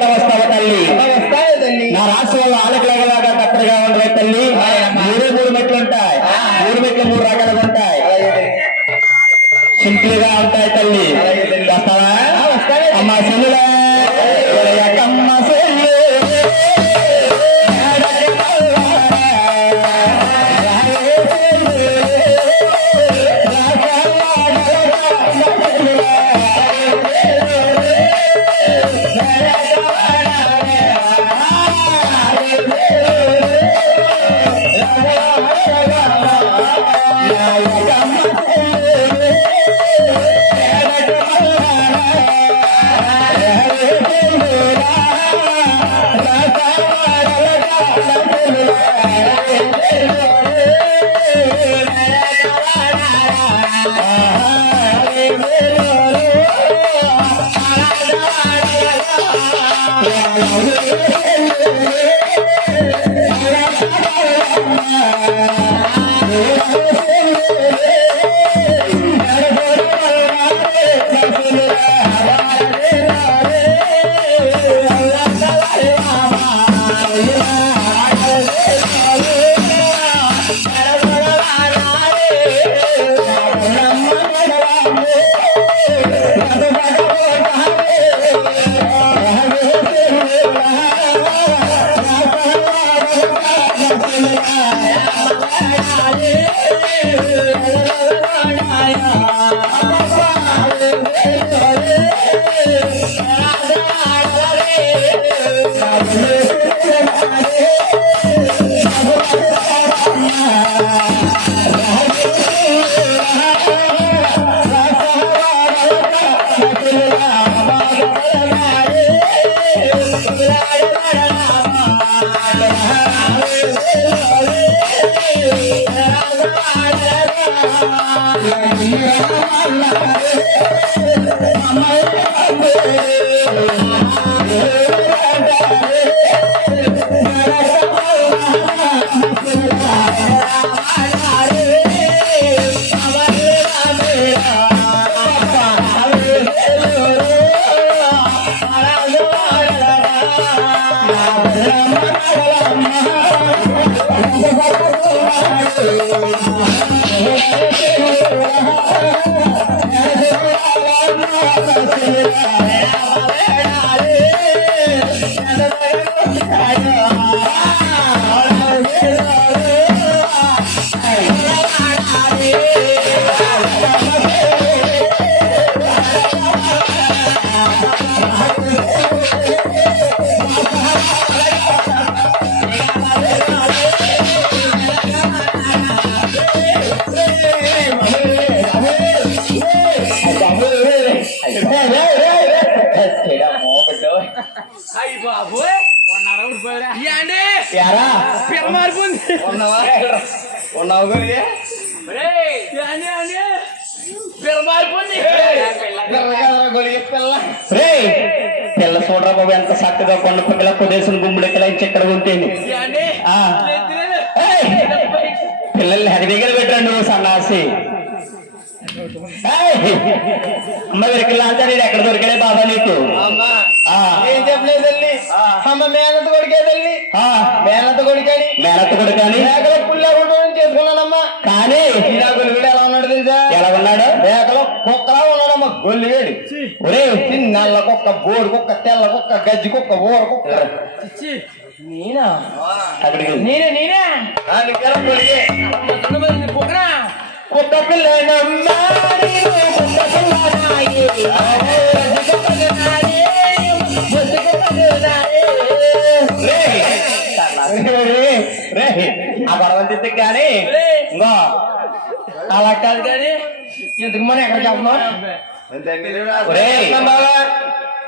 తల్లి. నా రాష్ట్రంలో ఆలకలగలాగా కత్తరిగా ఉండవే తల్లి. మూడే మూడు మెట్లు ఉంటాయి. మూడు మెట్లు మూడు రకాలుగా ఉంటాయి. సింపుల్గా ఉంటాయి తల్లి. వస్తావా అమ్మ సెల్లులే హరి దగ్గర పెట్టండి నువ్వు సన్నాసి! అమ్మ వీరికి నేను ఎక్కడ దొరికాడే బాబా నీకు? అమ్మా అమ్మ మేనత కొడుకే తల్లి? ఆ, మేనత కొడుకని మేనత్త చేసుకున్నానమ్మా. కానీ ఉన్నాడమ్మా గొల్లిగడు ఒరే నల్ల కుక్క బోడు కుక్క తెల్ల కుక్క గజ్జి కుక్క ఊర కుక్క నేనా నేనే? నేనే రే, రే ఆ గొడవ కానీ. ఇంకో. అలా కాదు కానీ ఇంతకు మనం ఎక్కడ చెప్తున్నాం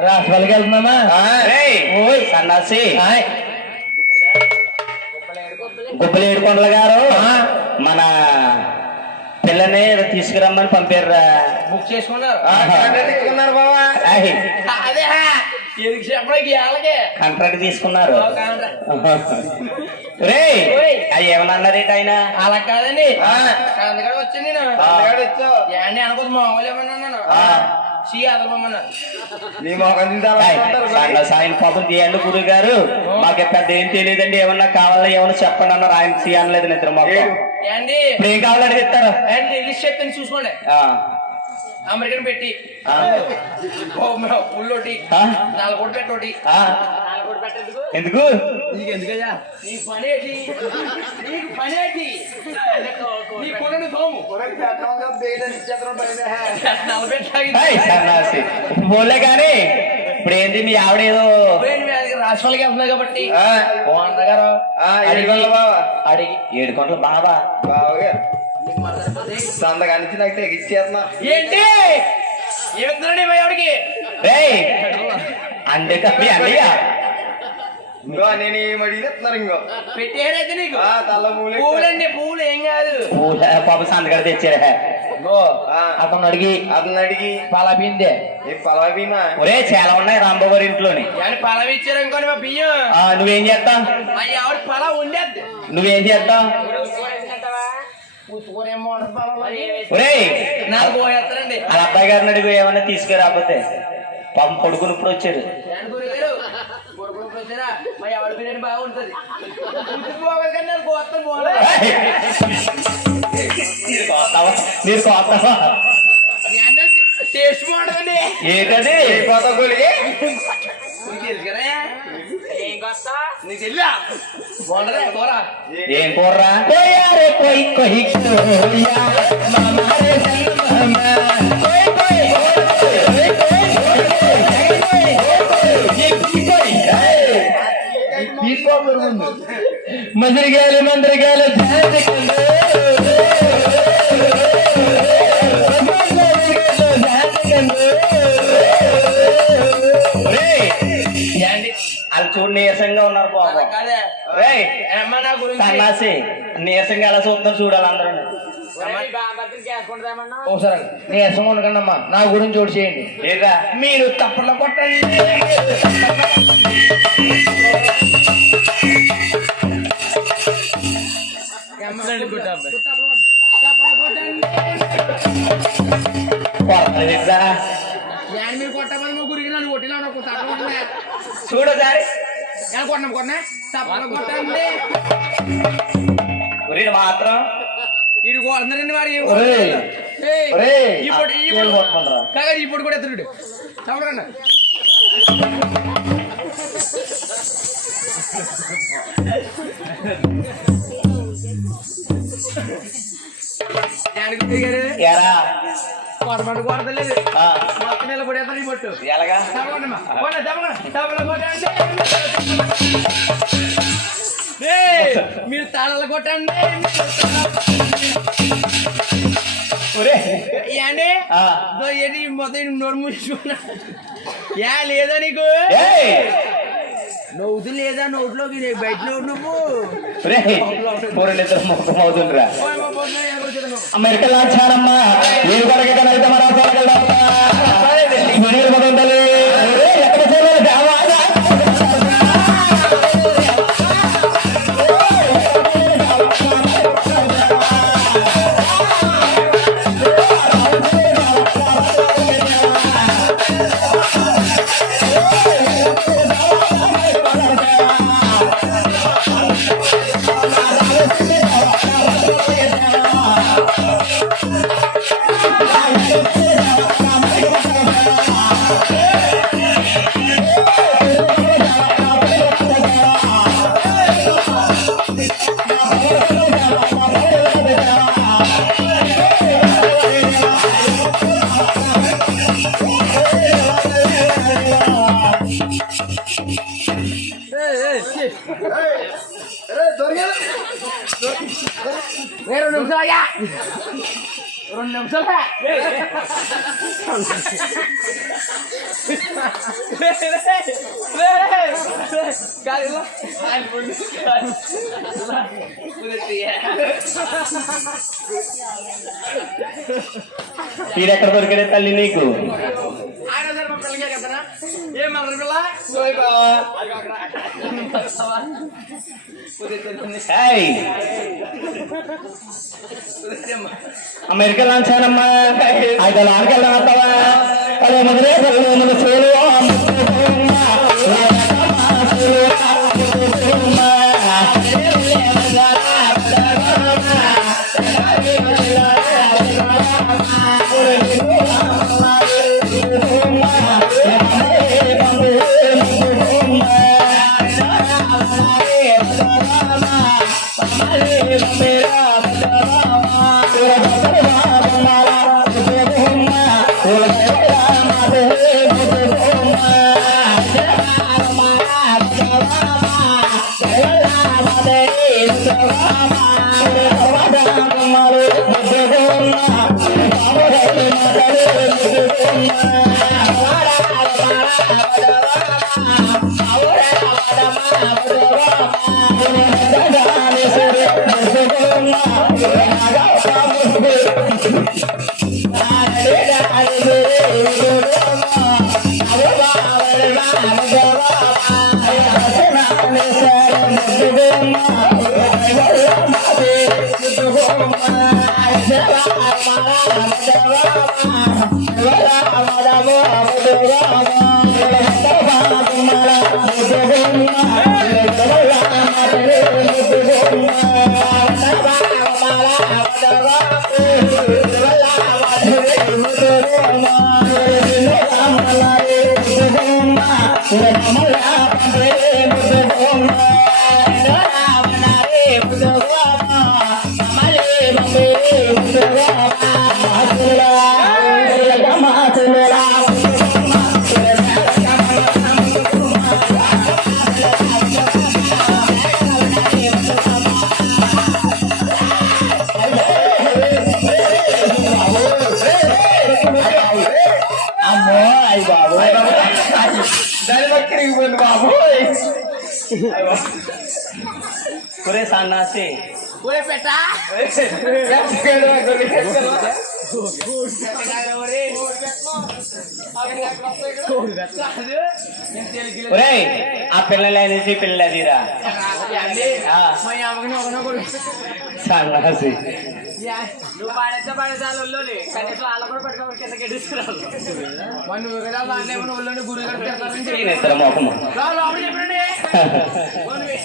రాష్ట్రాలకి వెళ్తున్నామా ఓయ్ సన్నాసి. గుబ్బలేడు కొండల గారు. మన పిల్లని తీసుకురమ్మని పంపారు బుక్ చేసుకున్నారు. కాంట్రాక్ట్ తీసుకున్నారు. రే ఓయ్. అవి ఏమన్నా అన్నారేట ఆయన? అలా కాదండి. ఆ. అందుకని వచ్చింది నేను. ఏండి అనుకోదు మామూలు ఏమన్నా అన్నాను. ఆ. సీ అదలమన్నారు నీ మొఖం చూసి అలా ఏయ్, అంటారు మరి. సన్న సాయం పాపం తీయండి గురువు గారు మాకు పెద్ద ఏం తెలియదండి ఏమన్నా కావాలా ఏమన్నా చెప్పండి అన్నారు. ఆయన సీ అనలేదు నిద్ర మొత్తం. కావాలని చెప్తారు ఏంటి ఇంగ్లీష్ చెప్తాను చూసుకోండి. ఆ, అమెరికన్ పెట్టి. పుల్లొటి. ఆ? నాలుగు కోటి పెట్టోటి. ఎందుకు? నీకు ఎందుకయ్యా నీ పని ఏంటి? నీకు పని ఏంటి? నీ కొనను తోము పోలే కానీ ఇప్పుడు ఏంటి మీ ఆవిడ ఏదో రాష్ట్రాలకి వెళ్తున్నాయి కాబట్టి. ఆ, ఓ అన్నగారు బావ. అడిగి ఏడు కొండలు బాబా బావగారు నీకు మాట్లాడకపోతే సందగా నుంచి నాకు తెగిచ్చేస్తున్నా. ఏంటి? ఏమిస్తున్నాడు మా ఆవిడకి? అందుక మీ అన్నయ్య ఇంకో నేను ఏం అడిగిస్తున్నారు ఇంకో? పెట్టారైతే నీకు? ఆ, తల పూలు పువ్వులండి పువ్వులు ఏం కాదు. పూల పాప సంతకాడ తెచ్చారా. అతను అడిగి అతను అడిగి. పలవ భీమా ఒరే చాలా ఉన్నాయి రాంబాబు గారి ఇంట్లోని. కానీ పలవ ఇచ్చారు అనుకోని మా బియ్యం? ఆ, నువ్వేం చేస్తావు? మా ఆవిడ పల ఉండేది నువ్వేం వాళ్ళ అబ్బాయి గారిని అడిగి ఏమన్నా తీసుకురాకపోతే పాపం పడుకుని ఇప్పుడు వచ్చారు? బాగుంటది. పోవాలి కానీ నాకు కోస్తాను పోవాలి ఏయ్! మీరు కోస్తావా మీరు కోస్తావా టేస్ట్ బాగుంటుందండి ఏంటది ఏ కొత్త గొలిగి నీకు తెలుసు కదా ఏం కొత్త నీకు తెలుసా బాగుంటదా కూర ఏం కూర్రా కోయారే కోయి కోయి కోయా మామారే సంగమా కోయి కోయి కోయి కోయి నీరసంగా ఉన్నారు బాబు సన్నాసి నీరసంగా ఎలా చూస్తున్నారు చూడాలి అందరూ. ఒకసారి నీరసం ఉండకండి అమ్మా నా గురించి చోటు చేయండి. మీరు తప్పట్లో కొట్టండి. కొట్టమని మా గురికి నన్ను కొట్టినా నాకు ఒకసారి కొట్టినా తప్పట్లో కొట్టండి ఉరిని మాత్రం. ఇది అందరండి ఒరేయ్. ఇప్పుడు ఇప్పుడు? కాగా ఇప్పుడు కూడా ఎత్తుడు. దిగారు ఎరా. కొడతలేదు మొత్తం ఎలాగా. ఏయ్, మీరు తాళాలు కొట్టండి. ఏంటి? మొత్తం నోరు మూసుకున్నా. యా లేదా నీకు? నవ్వుతు లేదా నోట్లోకి? బయట నవ్వు. ముఖం అవుతుండ్రా. ఓయ్ మా పొద్దున ఏం కొరకే కనైతే మన Sunil jelek. Kali lo iPhone kan. Ada పిల్ల ఏయ్ అమెరికా లాంఛానమ్మా అయితే లాంకెళ్దాం వస్తావా అదే మొదలే పల్లె మన సేలు అయ్యి బాబు దాని పక్కన పోయింది బాబు ఒరే సన్నాసి ఒరే పెట్టా ఒరే ఆ పిల్లలు అనేసి పిల్లలు అదిరా సన్నాసి నువ్వు పాడేస్తే పాడేసాలు ఒళ్ళోని కనీసం వాళ్ళ కూడా పెట్టుకోవాలి కింద గడ్డిస్తున్నారు మరి నువ్వు కదా వాళ్ళే ఉన్న ఒళ్ళోని గురువు గారు పెడతారని చెప్పి ఇద్దరు మొహము రా, లోపల చెప్పండి పోనీ.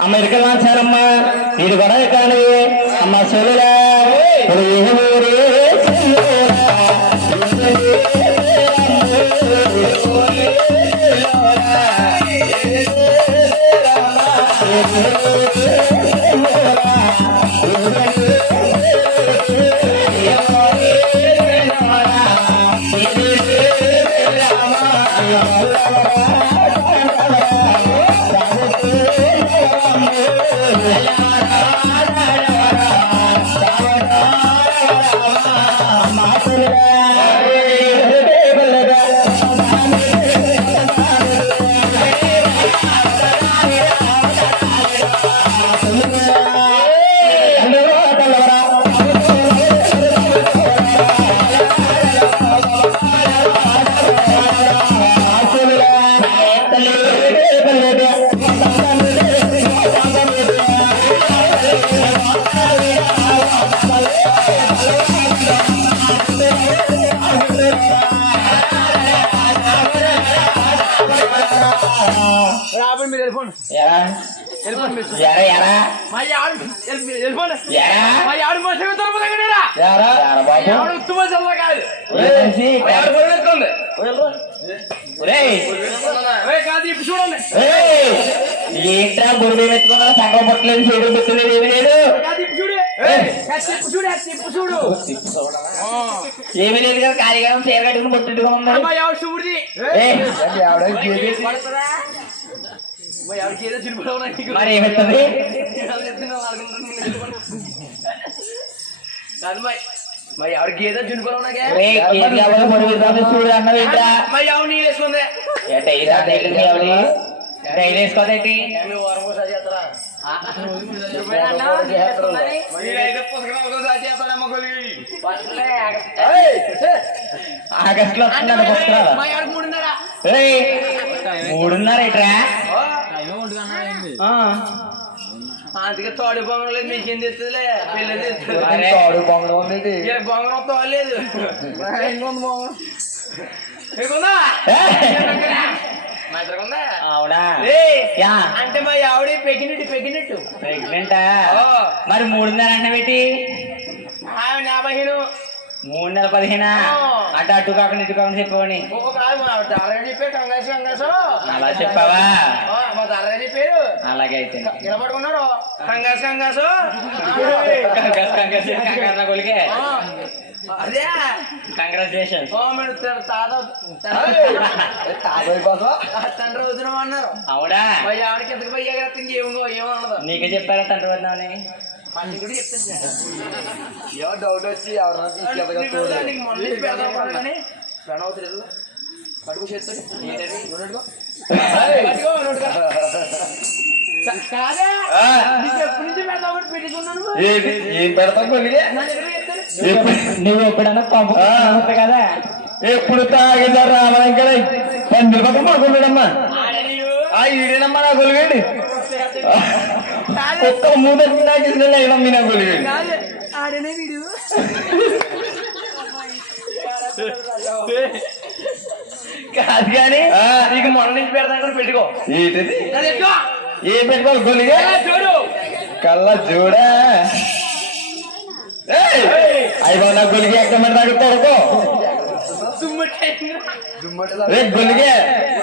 అమెరికా లాంచారమ్మా ఇది కూడా కానీ అమ్మ చెల్లెలా ఇప్పుడు ఏ కాదు. ఇప్పుడు చూడండి. ఏయ్! ఏంట్రా గురువు పెట్టుకున్నా సంగం పట్టలేదు చూడు పెట్టలేదు ఏమి లేదు. చూడు ఇప్పుడు చూడు. ఏమీ లేదు కదా ఖాళీగా చీర కట్టుకుని పొట్టుగా ఉంది. మరి. పెడతాను చూడు అన్నది మరి ఎవరు నీళ్ళు వేసుకుంది? కావాలి డైరీ వేసుకోదేంటి ఆగస్టులో వస్తున్నాడు పుస్తకాలు మా ఎవరికి మూడున్నర. అందుకే తోడు బొంగరం లేదు మీకేం తెస్తుందిలే పిల్ల తెస్తుంది అరే. తాడు ఏ బొంగరం తోలేదు ఇంకొంది అవునా. అంటే మా ఆవిడ పెగినట్టు పెగినట్టు ప్రెగ్నెంటా ఓ. మరి మూడున్నర అంటే పెట్టి? ఆమె నా బహిను. మూడు నెలల పదిహేనా. అటు అటు కాకుండా ఇటు కాకుండా చెప్పవని. కంగాసు కంగాసు అలా చెప్పావా? ఆ, మా తారగా చెప్పారు. అలాగే అయితే నిలబడుకున్నారు కంగాసు కంగాసు కంగ్రాస్ కంగ్రాస్ కంగారు కొలికే అదే కంగ్రాచులేషన్ తాతయ్య కోసం తండ్రి వదిన అన్నారు అవునా భయ్య ఆవిడకి గారు ఇంకేమో ఏమన్నది నీకే చెప్పారా తండ్రి వద్దామని పని కూడా చెప్తాను ఏమో డౌట్ వచ్చి ఎవరన్నా కడుపు చేస్తాడు కాదా ఎప్పటి నుంచి పెట్టుకున్నాను ఏం పెడతాం కొలిగే నా దగ్గర చెప్తాను నువ్వు ఎప్పుడన్నా పంపు కదా? ఎప్పుడు తాగిందా రామలంకడ పందులు పక్కన పడుకుంటాడమ్మా. ఆ ఈడేనమ్మా నా కొలిగండి కాదు. ఒక్క మూత తాగేసిన లేదమ్మీ నా కొలిగండి కాదు. కానీ నీకు మొన్న నుంచి పెడతాను పెట్టుకో. ఏంటిది. ఏ పెట్టుకోవాలి? ఎలా చూడు కళ్ళ చూడా టైం. రే గొలిగే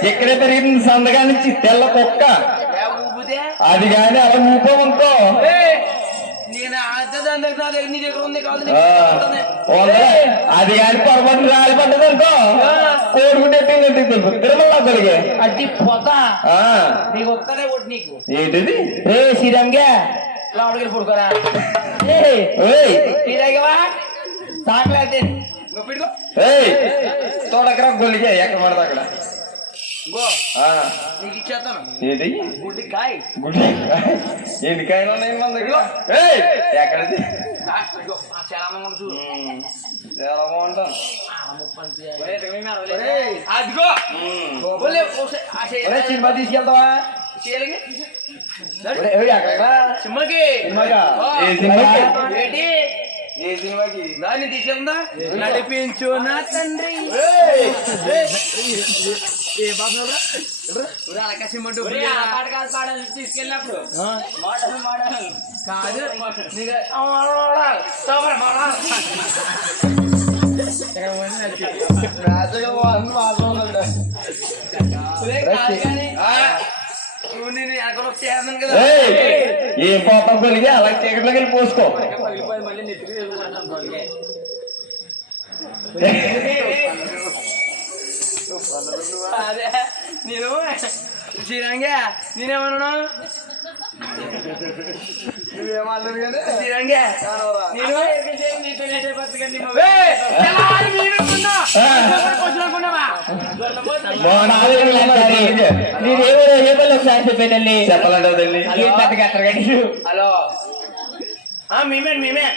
ఎక్కడే పెరిగింది సందగా నుంచి తెల్ల కుక్క. అది కానీ అలా ఊపోమనుకో. అది కానీ పొరపాటు రాలి పడ్డది అనుకో. కోరుకుంటే తిరుమల గొలిగే. పోత. ఆ, నీకు ఒకటి నీకు. ఏంటిది? రే శ్రీరంగా. లోపలికి పడుకోరా పెట్టుకో ఏయ్. తోడకరా గొలిగే ఎక్కడ పడతా అక్కడ? ఏంటి? గుడ్డి కాయ ఉన్నాయి మన దగ్గర? ఏయ్ ఎక్కడిది చాలా మంది ఉన్నారు చూడు. ఉమ్, చాలా బాగుంటాం ఆ ముప్పంతి. ఒరేయ్, అదిగో. సినిమా తీసుకెళ్తావా? సినిమాకి. ఏ సినిమాకి? ఏంటి? ఏ సినిమాకి? దాన్ని తీసుకెళ్దా నడిపించు నా తండ్రి. ఏ తీసుకెళ్ళినప్పుడు. కాదు. Model, model. ఏం పోతాం కొలిగి అలా చీకట్లోకి వెళ్ళి పోసుకో నేను శ్రీరంగా నేనేమన్నా శ్రీరంగా నేను ఏ పని ఒకసారి హలో. ఆ, మేమే మేమే.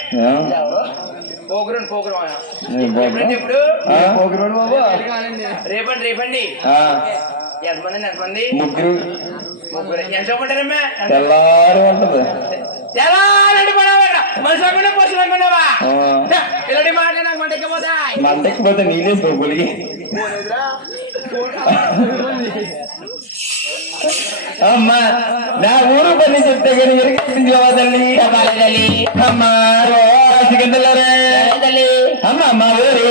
పోగురం పోగురం బాబు. రేపండి రేపండి. ఆ, ఎంతమంది ఎంతమంది ముగ్గురు. ముగ్గురు. ఎంత చెప్పంటారమ్మా తెల్లారి ఉంటది ఎలా రెండు పడవరా మనిషి అనుకున్నా పశువులు అనుకున్నావా. ఇలాంటి నాకు మంటెక్కిపోతే నీళ్ళేసుకో కొలిగి అమ్మా నా ఊరు పని చెప్తే కానీ ఎరిగింది తల్లి? అమ్మా అమ్మ మా ఊరి